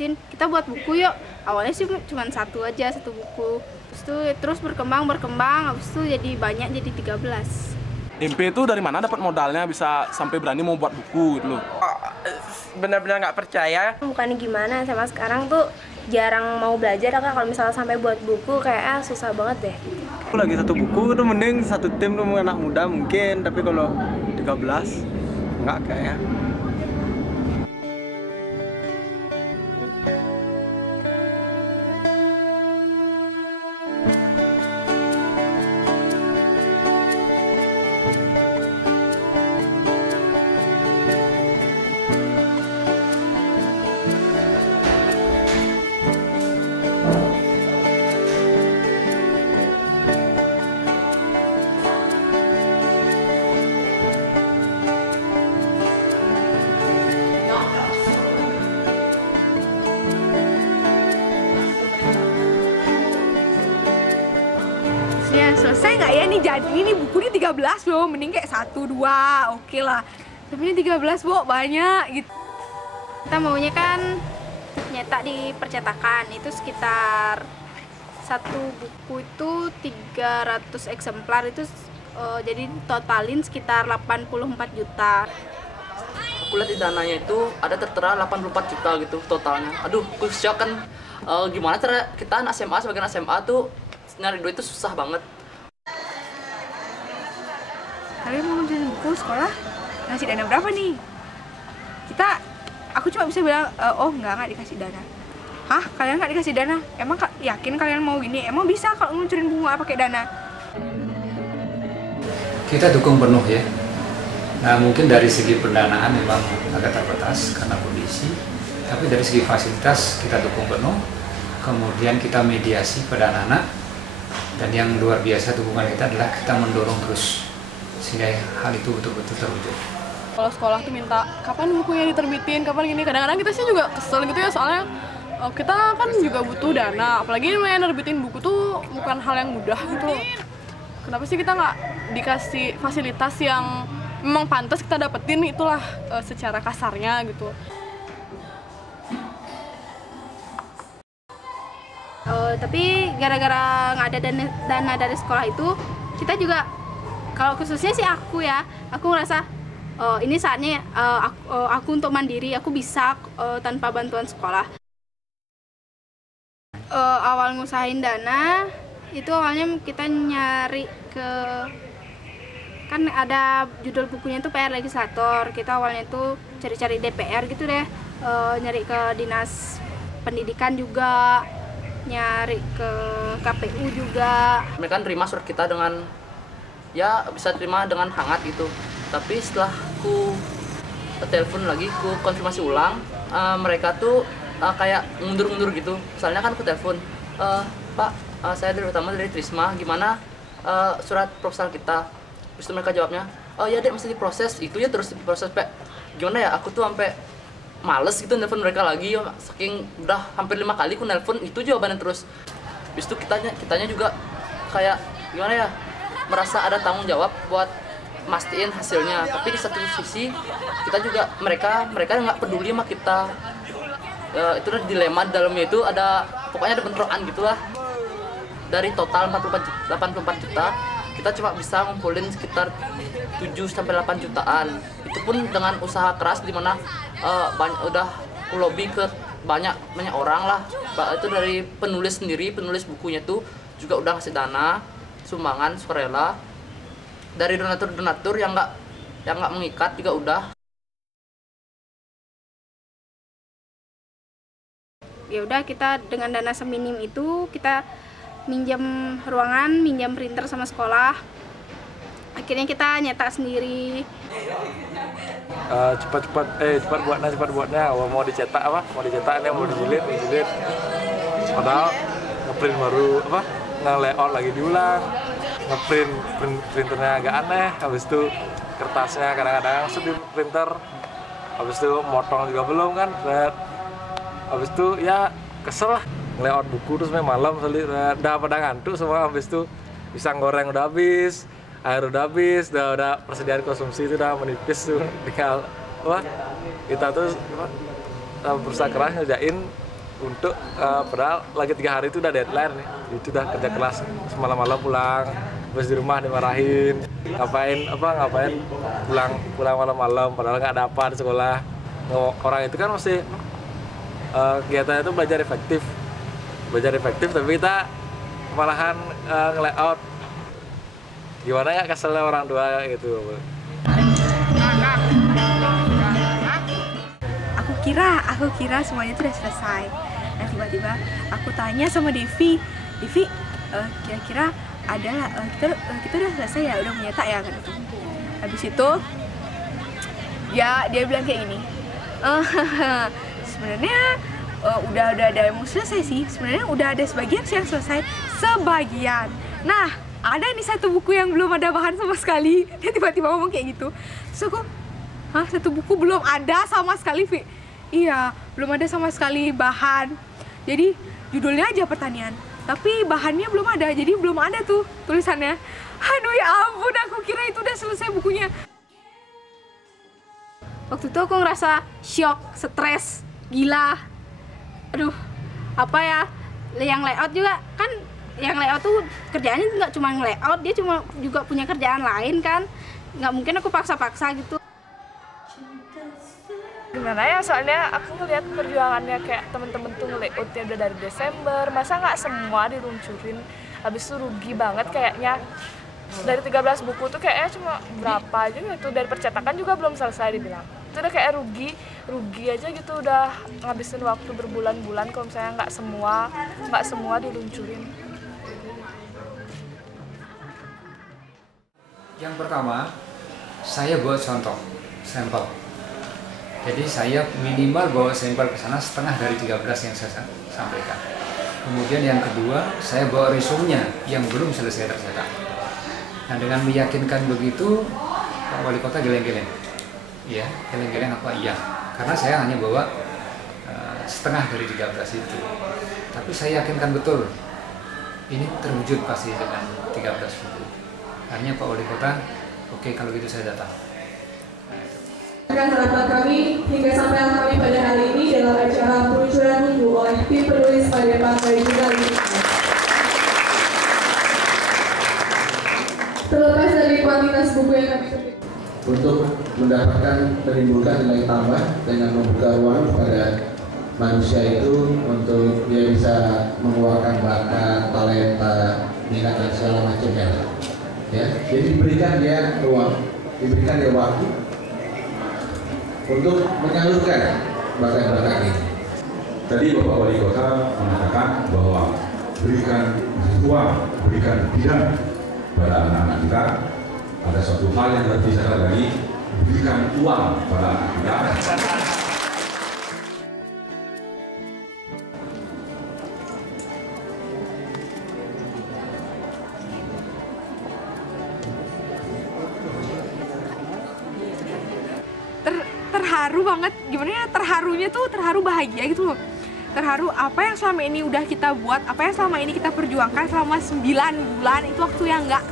mutusin kita buat buku yuk. Awalnya sih cuma satu buku. Terus berkembang, habis itu jadi banyak, jadi 13. Impi itu dari mana dapat modalnya bisa sampai berani mau buat buku gitu loh? Benar-benar nggak percaya. Bukannya gimana, sama sekarang tuh jarang mau belajar kan, kalau misalnya sampai buat buku kayak susah banget deh. Aku lagi satu buku tuh mending satu tim tuh anak muda mungkin, tapi kalau 13 nggak kayaknya. Ya, selesai nggak ya nih, jadi ini buku ini 13 loh, mending kayak 1, 2, oke lah. Tapi ini 13 bu, banyak gitu. Kita maunya kan nyetak di percetakan, itu sekitar satu buku itu 300 eksemplar, itu jadi totalin sekitar 84 juta. Aku lihat di dananya itu ada tertera 84 juta gitu totalnya. Aduh, aku shock kan, gimana cara kita anak SMA, sebagai anak SMA tuh nyari duit itu susah banget. Kalian mau ngerjain buku sekolah, ngasih dana berapa nih? Aku cuma bisa bilang, oh nggak dikasih dana. Hah? Kalian nggak dikasih dana? Emang yakin kalian mau gini? Emang bisa kalau nguncurin buku nggak pakai dana? Kita dukung penuh ya. Nah mungkin dari segi pendanaan memang agak terbatas karena kondisi, tapi dari segi fasilitas kita dukung penuh. Kemudian kita mediasi pada anak-anak, dan yang luar biasa dukungan kita adalah kita mendorong terus sehingga hal itu betul-betul terwujud. Kalau sekolah tuh minta kapan bukunya diterbitin, kapan gini, kadang-kadang kita sih juga kesel gitu ya, soalnya kita kan juga butuh dana, apalagi nerbitin buku tuh bukan hal yang mudah gitu. Kenapa sih kita nggak dikasih fasilitas yang memang pantas kita dapetin, itulah secara kasarnya gitu. Tapi gara-gara nggak ada dana dari sekolah itu, kita juga, kalau khususnya sih aku ngerasa ini saatnya aku untuk mandiri, aku bisa tanpa bantuan sekolah. Awal ngusahain dana itu awalnya kita nyari kan ada judul bukunya tuh PR Legislator. Kita awalnya tuh cari-cari DPR gitu deh, nyari ke dinas pendidikan juga, nyari ke KPU juga. Mereka nerima surat kita dengan, ya bisa terima dengan hangat gitu. Tapi setelah ku telepon lagi, ku konfirmasi ulang, mereka tuh kayak mundur-mundur gitu. Misalnya kan ku telepon, Pak, saya dari utama dari Trisma, gimana surat proposal kita? Terus itu mereka jawabnya, oh ya dek, masih diproses. Itu ya terus diproses, Pak. Gimana ya, aku tuh sampai males gitu nelfon mereka lagi, saking udah hampir 5 kali aku nelfon itu jawabannya terus. Habis itu kitanya juga kayak gimana ya, merasa ada tanggung jawab buat mastiin hasilnya, tapi di satu sisi kita juga mereka nggak peduli sama kita. Itu udah dilema di dalamnya, itu ada pokoknya ada bentrokan gitulah. Dari total 84 juta kita cuma bisa ngumpulin sekitar 7-8 jutaan. Itu pun dengan usaha keras, dimana udah lobby ke banyak orang lah. Itu dari penulis sendiri, penulis bukunya tuh juga udah ngasih dana, sumbangan, sukarela. Dari donatur yang nggak mengikat juga udah. Ya udah, kita dengan dana seminim itu kita minjam ruangan, minjam printer sama sekolah. Akhirnya kita nyetak sendiri. cepat buatnya. Mau dicetak apa? Mau dicetak nih, mau dijilid. Padahal ngeprint baru nge-layout lagi diulang. Ngeprint printernya agak aneh. Habis itu kertasnya kadang-kadang di printer. Habis itu motong juga belum kan. Habis itu ya kesel lah. Layout buku terus malam udah pada ngantuk semua. Habis itu pisang goreng udah habis, air udah habis, udah persediaan konsumsi itu udah menipis tuh. Tinggal kita tuh berusaha keras ngerjain untuk padahal lagi 3 hari itu udah deadline nih. Itu udah kerja kelas semalam-malam pulang, terus di rumah dimarahin, ngapain pulang malam-malam padahal nggak ada apa di sekolah. Orang itu kan mesti kegiatannya itu belajar efektif tapi kita malahan nge-layout. Gimana ya keselnya orang tua gitu. Aku kira semuanya itu udah selesai. Nah tiba-tiba aku tanya sama Devi, kira-kira kita udah selesai ya, udah menyetak ya kan itu. Habis itu ya dia bilang kayak gini, sebenarnya udah ada yang mau selesai sih. Sebenarnya udah ada sebagian sih yang selesai, sebagian. Nah ada nih satu buku yang belum ada bahan sama sekali. Dia tiba-tiba ngomong kayak gitu. Terus aku, hah, satu buku belum ada sama sekali, Vi? Iya, belum ada sama sekali bahan. Jadi judulnya aja pertanian, tapi bahannya belum ada. Jadi belum ada tuh tulisannya. Aduh ya ampun, aku kira itu udah selesai bukunya. Waktu itu aku ngerasa shock, stres, gila. Aduh, apa ya? Yang layout juga kan, yang layout tuh kerjaannya nggak cuma layout, dia juga punya kerjaan lain kan. Nggak mungkin aku paksa-paksa gitu. Gimana ya, soalnya aku ngeliat perjuangannya kayak temen-temen tuh nge-layoutnya udah dari Desember, masa nggak semua diluncurin, habis itu rugi banget kayaknya. Dari 13 buku tuh kayaknya cuma berapa aja gitu, dari percetakan juga belum selesai dibilang. Itu udah kayak rugi aja gitu, udah ngabisin waktu berbulan-bulan kalau misalnya nggak semua diluncurin. Yang pertama, saya buat contoh, sampel. Jadi saya minimal bawa sampel ke sana setengah dari 13 yang saya sampaikan. Kemudian yang kedua, saya bawa resumenya yang belum selesai tercetak. Nah dengan meyakinkan begitu, Pak Wali Kota geleng-geleng. Iya, geleng-geleng apa iya. Karena saya hanya bawa setengah dari 13 itu. Tapi saya yakinkan betul, ini terwujud pasti dengan 13 buku. Akhirnya Pak Wali Kota, oke kalau gitu saya datang. Harapan kami hingga sampai kami pada hari ini dalam acara peluncuran buku oleh tim penulis pada Partai Jurnalis. Terlepas dari kuantitas buku yang kami terbit, untuk mendapatkan menimbulkan nilai tambah dengan membuka ruang kepada manusia itu untuk dia bisa mengeluarkan bakat, talenta, minat dan segala macamnya. Ya, jadi diberikan dia ruang, diberikan dia waktu untuk menyalurkan bakat-bakat ini. Tadi Bapak Wali Kota mengatakan bahwa berikan ruang, berikan bidang pada anak-anak kita. Ada suatu hal yang harus disadar lagi, berikan uang pada anak kita. Terharu banget, gimana ya, terharunya tuh terharu bahagia gitu loh. Terharu apa yang selama ini udah kita buat, apa yang selama ini kita perjuangkan selama 9 bulan, itu waktu yang nggak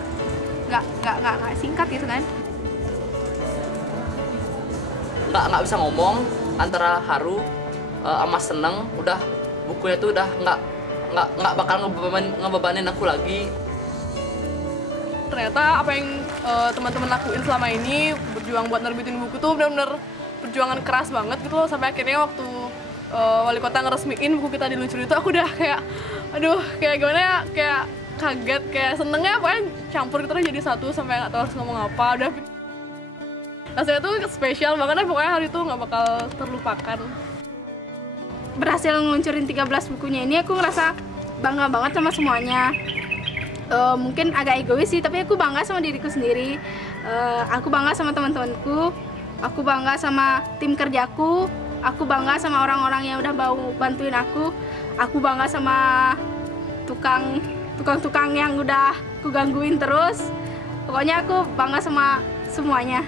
singkat gitu kan. Nggak bisa ngomong antara haru sama seneng. Udah bukunya tuh udah nggak bakal ngebebanin aku lagi. Ternyata apa yang teman-teman lakuin selama ini, berjuang buat nerbitin buku tuh benar-benar perjuangan keras banget gitu loh. Sampai akhirnya waktu Wali Kota ngeresmiin buku kita diluncurin itu, aku udah kayak aduh, kayak gimana ya, kayak kaget, kayak senengnya pokoknya campur gitu jadi satu sampai nggak tahu harus ngomong apa. Udah rasanya tuh spesial banget deh, pokoknya hari itu nggak bakal terlupakan. Berhasil ngeluncurin 13 bukunya ini, aku ngerasa bangga banget sama semuanya. Mungkin agak egois sih, tapi aku bangga sama diriku sendiri. Aku bangga sama teman-temanku, aku bangga sama tim kerjaku, aku bangga sama orang-orang yang udah mau bantuin aku bangga sama tukang-tukang yang udah aku gangguin terus. Pokoknya aku bangga sama semuanya.